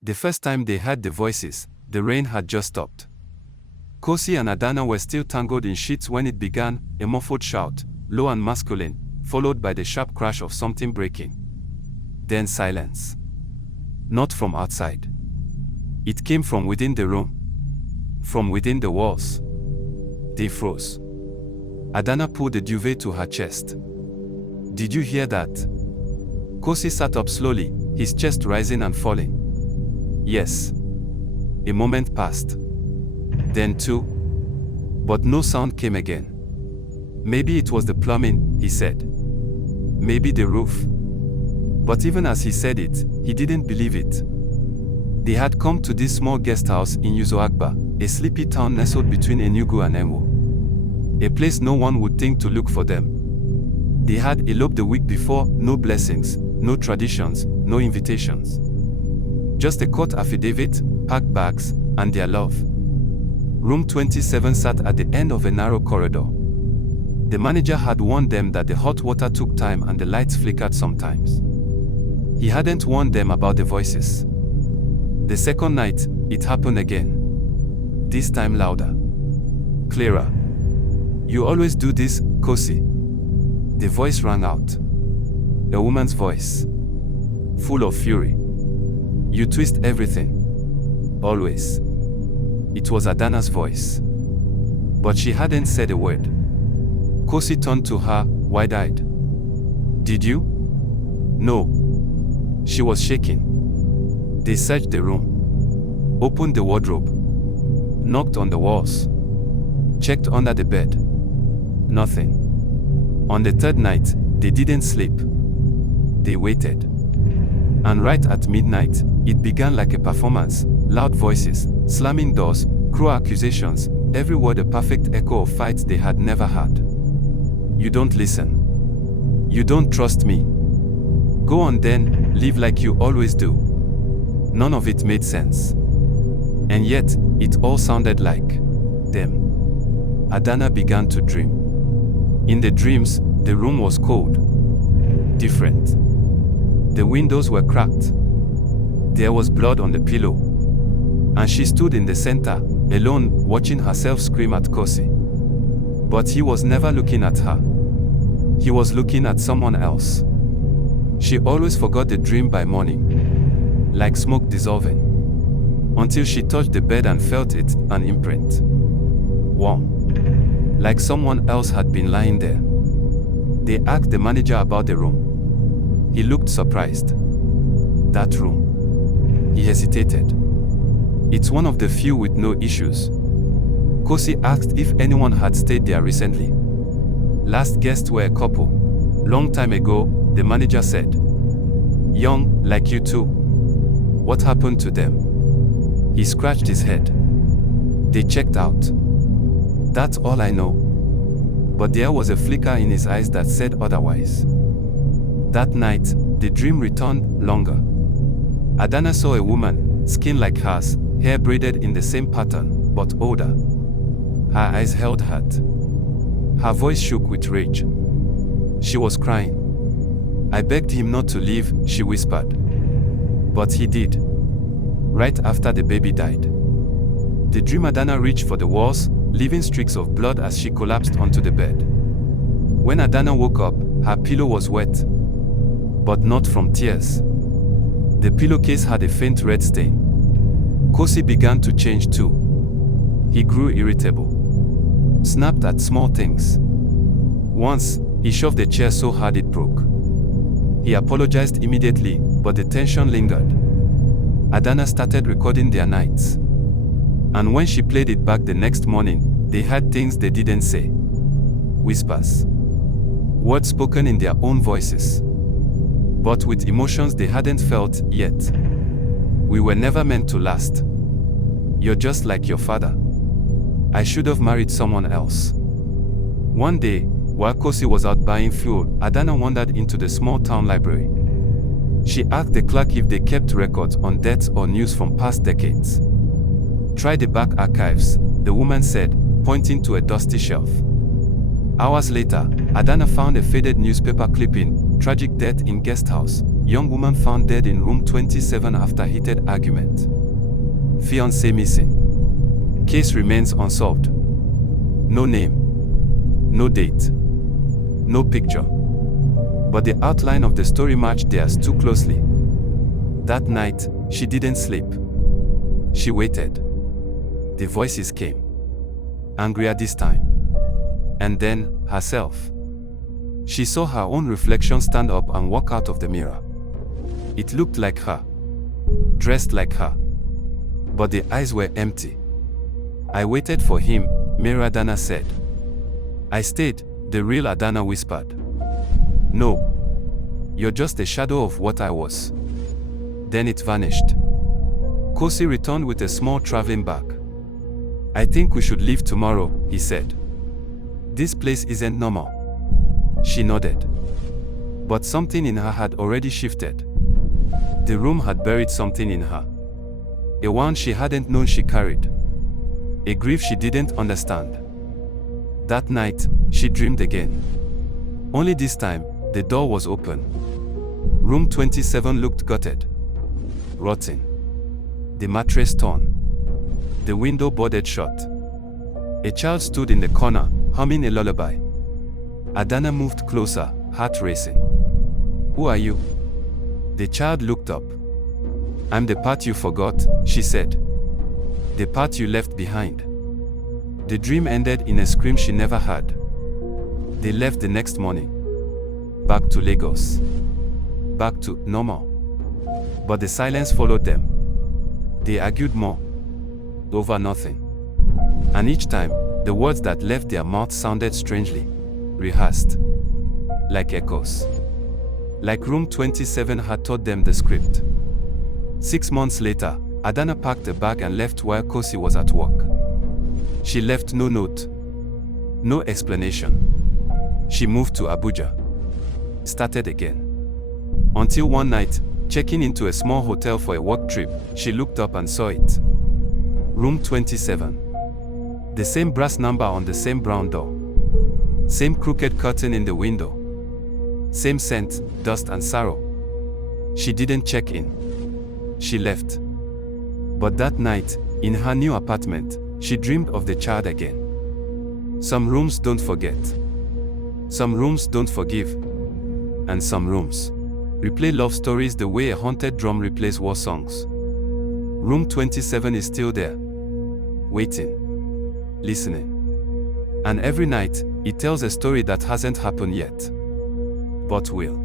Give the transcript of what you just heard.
The first time they heard the voices, the rain had just stopped. Kosi and Adanna were still tangled in sheets when it began, a muffled shout, low and masculine, followed by the sharp crash of something breaking. Then silence. Not from outside. It came from within the room. From within the walls. They froze. Adanna pulled the duvet to her chest. "Did you hear that?" Kosi sat up slowly, his chest rising and falling. "Yes." A moment passed. Then two. But no sound came again. "Maybe it was the plumbing," he said. "Maybe the roof." But even as he said it, he didn't believe it. They had come to this small guest house in Uzoagba, a sleepy town nestled between Enugu and Emo. A place no one would think to look for them. They had eloped the week before, no blessings, no traditions, no invitations. Just a court affidavit, packed bags, and their love. Room 27 sat at the end of a narrow corridor. The manager had warned them that the hot water took time and the lights flickered sometimes. He hadn't warned them about the voices. The second night, it happened again. This time louder. Clearer. "You always do this, Kosi." The voice rang out. A woman's voice. Full of fury. "You twist everything. Always." It was Adanna's voice. But she hadn't said a word. Kosi turned to her, wide-eyed. "Did you?" "No." She was shaking. They searched the room. Opened the wardrobe. Knocked on the walls. Checked under the bed. Nothing. On the third night, they didn't sleep. They waited. And right at midnight, it began like a performance. Loud voices, slamming doors, cruel accusations, every word a perfect echo of fights they had never had. "You don't listen. You don't trust me. Go on then, live like you always do." None of it made sense. And yet, it all sounded like them. Adanna began to dream. In the dreams, the room was cold. Different. The windows were cracked. There was blood on the pillow. And she stood in the center, alone, watching herself scream at Kosi. But he was never looking at her. He was looking at someone else. She always forgot the dream by morning. Like smoke dissolving. Until she touched the bed and felt it, an imprint. Warm. Like someone else had been lying there. They asked the manager about the room. He looked surprised. "That room." He hesitated. "It's one of the few with no issues." Kosi asked if anyone had stayed there recently. "Last guests were a couple. Long time ago," the manager said. "Young, like you two. What happened to them?" He scratched his head. "They checked out. That's all I know." But there was a flicker in his eyes that said otherwise. That night, the dream returned, longer. Adanna saw a woman, skin like hers, hair braided in the same pattern, but older. Her eyes held hurt. Her voice shook with rage. She was crying. "I begged him not to leave," she whispered. But he did. Right after the baby died. The dream Adanna reached for the walls, leaving streaks of blood as she collapsed onto the bed. When Adanna woke up, her pillow was wet. But not from tears. The pillowcase had a faint red stain. Kosi began to change too. He grew irritable. Snapped at small things. Once, he shoved a chair so hard it broke. He apologized immediately, but the tension lingered. Adanna started recording their nights. And when she played it back the next morning, they had things they didn't say. Whispers. Words spoken in their own voices. But with emotions they hadn't felt yet. "We were never meant to last. You're just like your father. I should have married someone else." One day, while Kosi was out buying fuel, Adanna wandered into the small town library. She asked the clerk if they kept records on deaths or news from past decades. "Try the back archives," the woman said, pointing to a dusty shelf. Hours later, Adanna found a faded newspaper clipping, "Tragic death in guesthouse, young woman found dead in room 27 after heated argument. Fiancé missing. Case remains unsolved. No name. No date. No picture. But the outline of the story matched theirs too closely. That night, she didn't sleep. She waited. The voices came. Angrier this time. And then, herself. She saw her own reflection stand up and walk out of the mirror. It looked like her. Dressed like her. But the eyes were empty. I waited for him, Mary Adanna said. I stayed, the real Adanna whispered. No. You're just a shadow of what I was. Then it vanished. Kosi returned with a small traveling bag. I think we should leave tomorrow, he said. This place isn't normal. She nodded. But something in her had already shifted. The room had buried something in her. A wound she hadn't known she carried. A grief she didn't understand. That night, she dreamed again. Only this time, the door was open. Room 27 looked gutted. Rotten. The mattress torn. The window boarded shut. A child stood in the corner, humming a lullaby. Adanna moved closer, heart racing. Who are you? The child looked up. I'm the part you forgot, she said. The part you left behind. The dream ended in a scream she never heard. They left the next morning. Back to Lagos. Back to normal. But the silence followed them. They argued more. Over nothing. And each time, the words that left their mouths sounded strangely. Rehearsed. Like echoes. Like room 27 had taught them the script. 6 months later, Adanna packed a bag and left while Kosi was at work. She left no note. No explanation. She moved to Abuja. Started again. Until one night, checking into a small hotel for a work trip, she looked up and saw it. Room 27. The same brass number on the same brown door. Same crooked curtain in the window. Same scent, dust and sorrow. She didn't check in. She left. But that night, in her new apartment, she dreamed of the child again. Some rooms don't forget. Some rooms don't forgive. And some rooms replay love stories the way a haunted drum replays war songs. Room 27 is still there. Waiting. Listening. And every night, it tells a story that hasn't happened yet. But will.